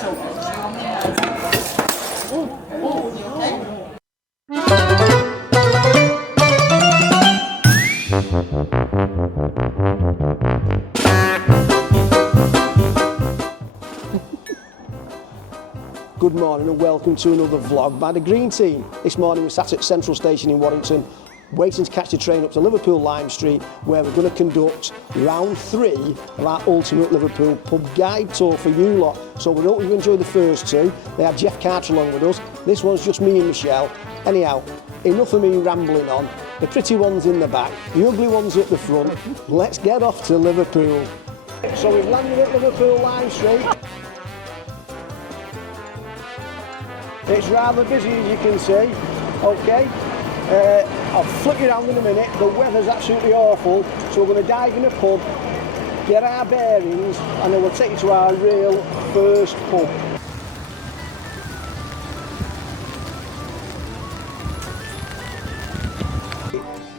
Good morning and welcome to another vlog by the Green Team. This morning we're sat at Central Station in Warrington, waiting to catch the train up to Liverpool Lime Street, where we're going to conduct round 3 of our ultimate Liverpool pub guide tour for you lot. So we hope you've enjoyed the first 2. They had Jeff Carter along with us. This one's just me and Michelle. Anyhow, enough of me rambling on. The pretty ones in the back, the ugly ones at the front. Let's get off to Liverpool. So we've landed at Liverpool Lime Street. It's rather busy, as you can see. Okay, I'll flip you around in a minute. The weather's absolutely awful, so we're going to dive in a pub, get our bearings, and then we'll take you to our real first pub.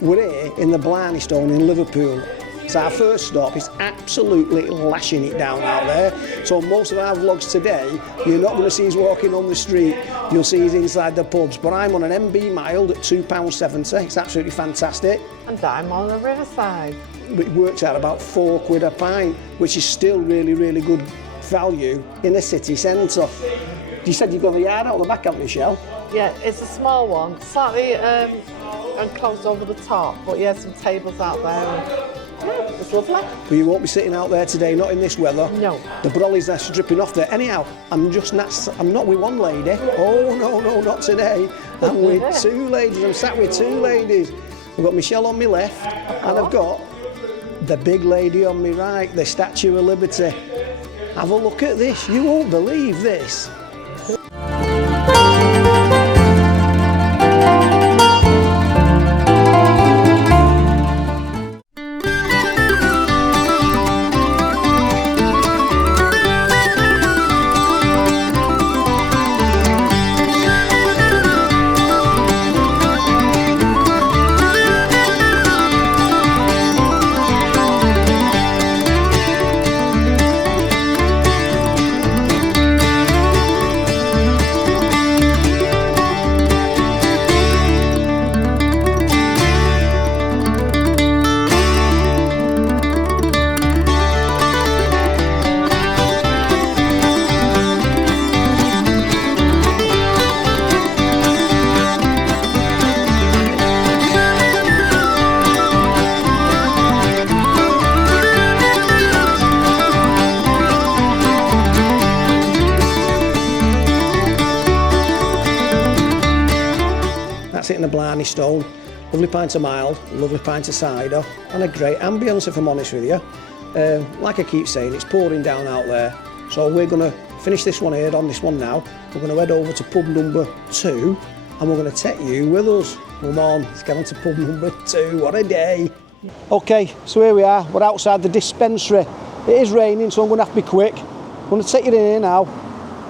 We're here in the Blarney Stone in Liverpool. It's our first stop. It's absolutely lashing it down out there. So most of our vlogs today, you're not going to see us walking on the street. You'll see us inside the pubs. But I'm on an MB mild at £2.70. It's absolutely fantastic. And I'm on the riverside. It works out about £4 a pint, which is still really, really good value in a city centre. You said you've got the yard out the back, haven't you, Michelle? Yeah, it's a small one, slightly enclosed over the top, but yeah, some tables out there. Yeah, it's lovely. But you won't be sitting out there today, not in this weather. No. The brolly's are dripping off there. Anyhow, I'm not with one lady. Oh, no, not today. I'm with 2 ladies. I'm sat with 2 ladies. I've got Michelle on my left, and I've got the big lady on my right, the Statue of Liberty. Have a look at this. You won't believe this. That's it in the Blarney Stone. Lovely pint of mild, lovely pint of cider, and a great ambience, if I'm honest with you. Like I keep saying, it's pouring down out there. So we're going to finish this one here on this one now. We're going to head over to pub number 2, and we're going to take you with us. Come on, let's get on to pub number 2. What a day. Okay, so here we are. We're outside the Dispensary. It is raining, so I'm going to have to be quick. I'm going to take you in here now.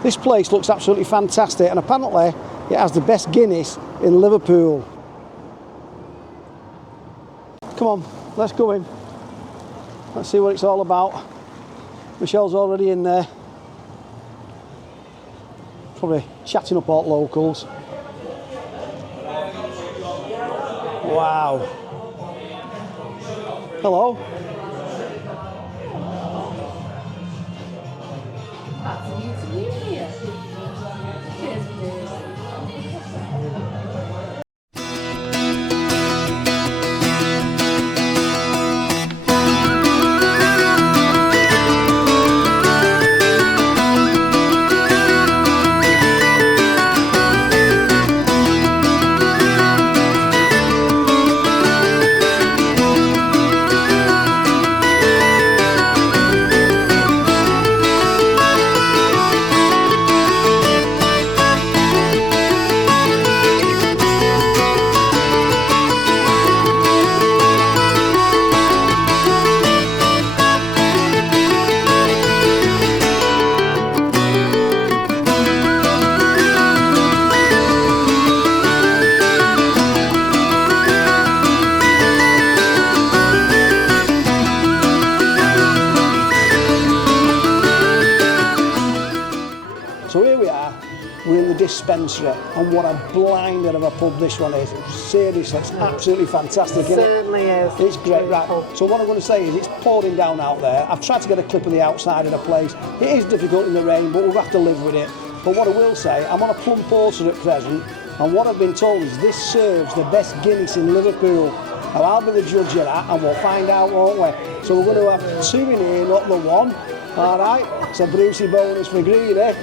This place looks absolutely fantastic, and apparently it has the best Guinness in Liverpool. Come on, let's go in. Let's see what it's all about. Michelle's already in there. Probably chatting up all locals. Wow. Hello. So here we are, we're in the Dispensary, and what a blinder of a pub this one is. Seriously, it's absolutely fantastic, isn't it? Certainly is. It's great, right. Beautiful. So what I'm going to say is it's pouring down out there. I've tried to get a clip of the outside of the place. It is difficult in the rain, but we'll have to live with it. But what I will say, I'm on a plum porter at present, and what I've been told is this serves the best Guinness in Liverpool. Now I'll be the judge of that, and we'll find out, won't we? So we're going to have 2 in here, not the 1. All right, it's a Brucey bonus for Greedy.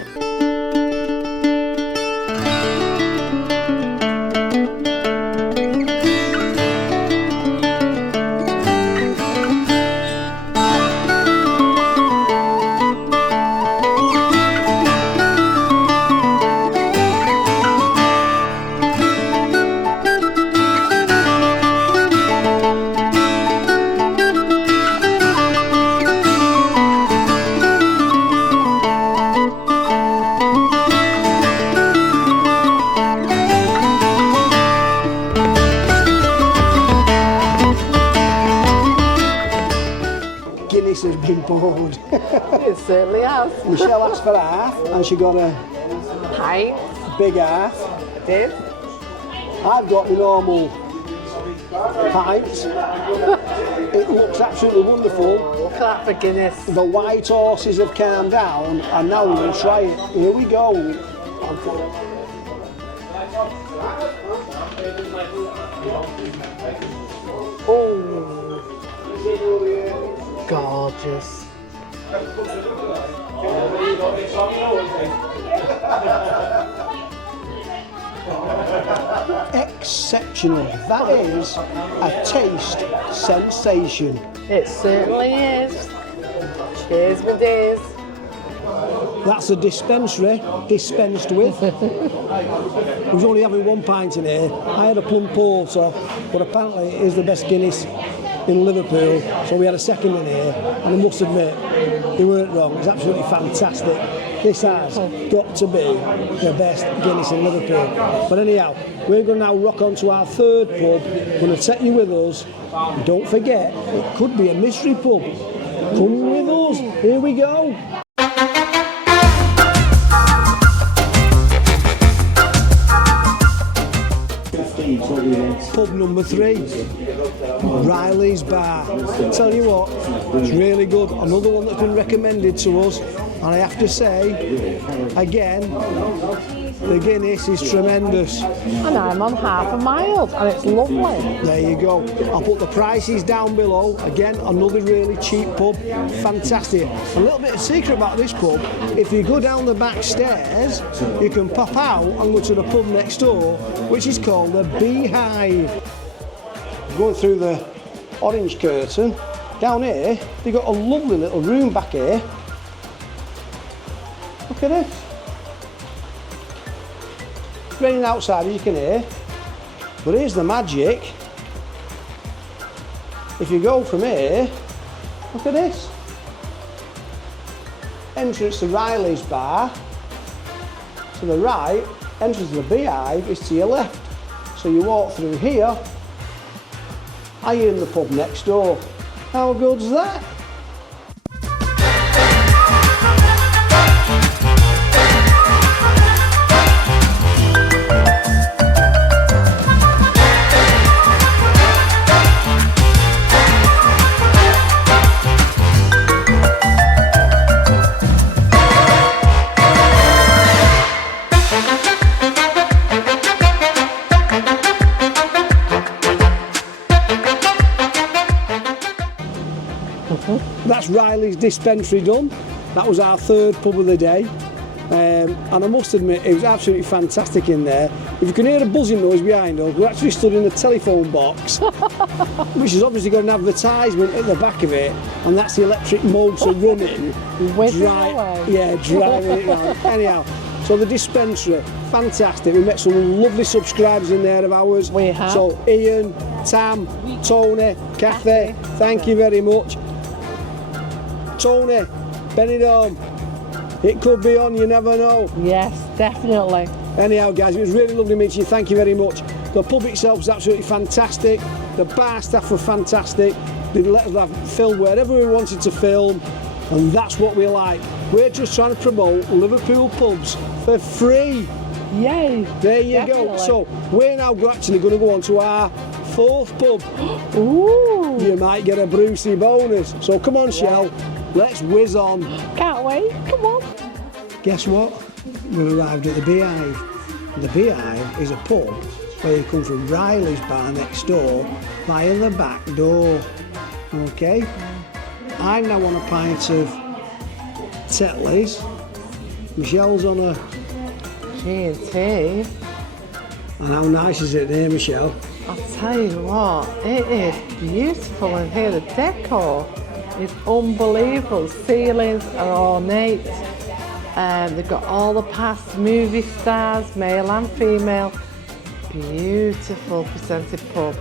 Guinness has been poured. It certainly has. Michelle asked for half, and she got a Pint. big half. Did. I've got the normal pints. It looks absolutely wonderful. Look at that for Guinness. The white horses have calmed down, and now we're going to try it. Here we go. Oh, gorgeous. Exceptional. That is a taste sensation. It certainly is. Cheers, my dears. That's a Dispensary, dispensed with. We was only having 1 pint in here. I had a plum porter, but apparently it is the best Guinness in Liverpool. So we had a second in here, and I must admit, they weren't wrong. It's absolutely fantastic. This has got to be the best Guinness in Liverpool. But anyhow, we're going to now rock on to our 3rd pub. We're going to take you with us. And don't forget, it could be a mystery pub. Come with us. Here we go. Pub number 3, Riley's Bar. Tell you what, it's really good. Another one that's been recommended to us, and I have to say, again, the Guinness is tremendous. And I'm on half a mile, and it's lovely. There you go. I'll put the prices down below. Again, another really cheap pub. Fantastic. A little bit of secret about this pub, if you go down the back stairs, you can pop out and go to the pub next door, which is called the Beehive. Going through the orange curtain, down here, they've got a lovely little room back here. Look at this. It's raining outside, as you can hear. But here's the magic. If you go from here, look at this. Entrance to Riley's Bar to the right, entrance to the Beehive is to your left. So you walk through here, and you're in the pub next door. How good's that? That's Riley's Dispensary done. That was our 3rd pub of the day. And I must admit, it was absolutely fantastic in there. If you can hear a buzzing noise behind us, we're actually stood in a telephone box, which has obviously got an advertisement at the back of it, and that's the electric motor running. Driving it round. Anyhow, so the Dispensary, fantastic. We met some lovely subscribers in there of ours. We have. So Ian, Tam, Tony, Kathy, thank you very much. Tony, Benidorm, it could be on, you never know. Yes, definitely. Anyhow guys, it was really lovely meeting you, thank you very much. The pub itself was absolutely fantastic, the bar staff were fantastic, they let us film wherever we wanted to film, and that's what we like. We're just trying to promote Liverpool pubs for free. Yay! There you Definitely. go. So we're now actually going to go on to our 4th pub. Ooh! You might get a Brucey bonus. So come on, Shell, let's whiz on. Can't wait. Come on. Guess what? We've arrived at the Beehive. The Beehive is a pub where you come from Riley's bar next door via the back door. Okay? I'm now on a pint of Tetley's. Michelle's on a... G&T. And how nice is it there, Michelle? I'll tell you what, it is beautiful in here. The decor is unbelievable. The ceilings are ornate. They've got all the past movie stars, male and female. Beautiful presented pub.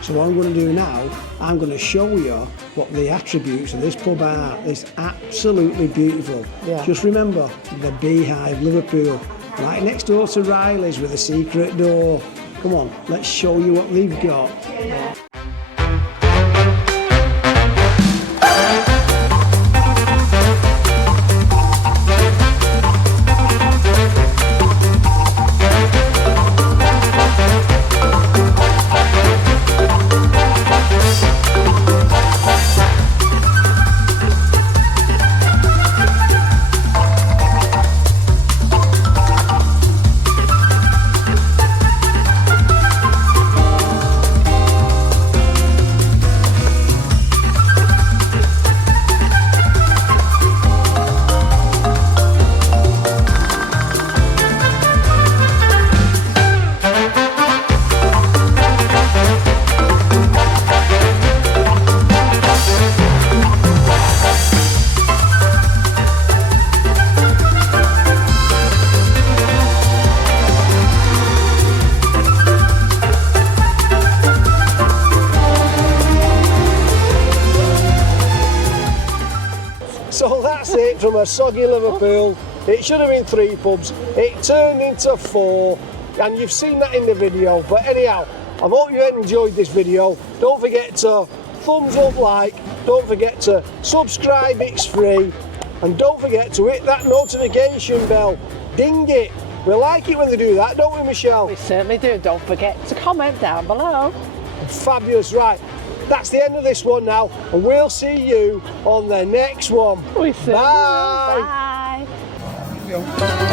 So what I'm going to do now, I'm going to show you what the attributes of this pub are. It's absolutely beautiful. Yeah. Just remember, the Beehive, Liverpool, right next door to Riley's with a secret door. Come on, let's show you what they've got. Yeah. So that's it from a soggy Liverpool. It should have been 3 pubs. It turned into 4, and you've seen that in the video. But anyhow, I hope you enjoyed this video. Don't forget to thumbs up, like, don't forget to subscribe, it's free, and don't forget to hit that notification bell. Ding it. We like it when they do that, don't we, Michelle? We certainly do. Don't forget to comment down below. Fabulous, right. That's the end of this one now, and we'll see you on the next one. We certainly will. Bye. Bye.